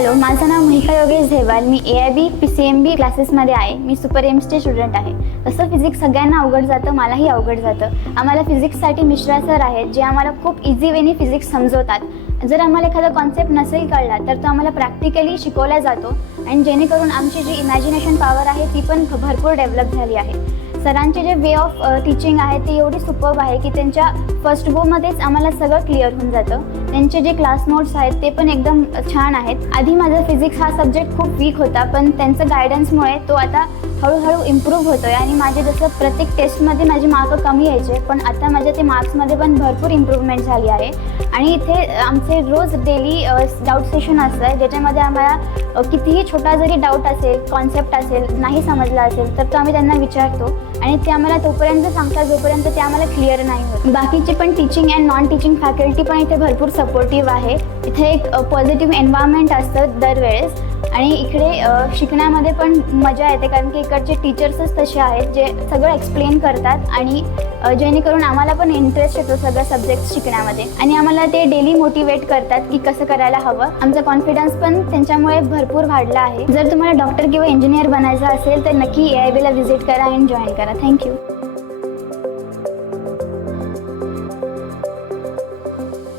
Hello, माझं नाव मोहिका योगेश झेवाल. मी AIB PCMB क्लासेसमध्ये आहे. मी सुपर एम्सचे स्टुडंट आहे. तसं फिजिक्स सगळ्यांना अवघड जातं, मलाही अवघड जातं. आम्हाला फिजिक्ससाठी मिश्रा सर आहेत, जे आम्हाला खूप इझी वेनी फिजिक्स समजवतात. जर आम्हाला एखादा कॉन्सेप्ट नसेल कळला तर तो आम्हाला प्रॅक्टिकली शिकवला जातो आणि जेणेकरून आमची जी इमॅजिनेशन पॉवर आहे ती पण भरपूर डेव्हलप झाली आहे. सरांचे जे वे ऑफ टीचिंग आहे ते एवढी सुपर्ब आहे की त्यांच्या फर्स्ट गोमध्येच आम्हाला सगळं क्लिअर होऊन जातं. त्यांचे जे क्लास नोट्स आहेत ते पण एकदम छान आहेत. आधी माझा फिजिक्स हा सब्जेक्ट खूप वीक होता, पण त्यांचं गायडन्समुळे तो आता हळूहळू इम्प्रूव्ह होतो आहे आणि माझे जसं प्रत्येक टेस्टमध्ये माझे मार्क कमी यायचे, पण आता माझ्या ते मार्क्समध्ये पण भरपूर इम्प्रूव्हमेंट झाली आहे. आणि इथे आमचे रोज डेली डाऊट सेशन असतं आहे, ज्याच्यामध्ये आम्हाला कितीही छोटा जरी डाऊट असेल, कॉन्सेप्ट असेल, नाही समजला असेल तर तो आम्ही त्यांना विचारतो आणि ते आम्हाला तोपर्यंत सांगतात जोपर्यंत ते आम्हाला क्लिअर नाही होत. बाकीची पण teaching and non teaching faculty पण इथे भरपूर सपोर्टिव्ह आहे. इथे एक पॉझिटिव्ह एन्व्हायरमेंट असतं दरवेळेस आणि इकडे शिकण्यामध्ये पण मजा येते, कारण की इकडचे टीचर्सच तसे आहेत जे सगळं एक्सप्लेन करतात आणि जेणेकरून आम्हाला पण इंटरेस्ट येतो सगळं सब्जेक्ट शिकण्यामध्ये आणि आम्हाला ते डेली मोटिवेट करतात की कसं करायला हवं. आमचा कॉन्फिडन्स पण त्यांच्यामुळे भरपूर वाढला आहे. जर तुम्हाला डॉक्टर किंवा इंजिनियर बनायचं असेल तर नक्की AIB ला व्हिजिट करा आणि जॉईन करा. थँक्यू.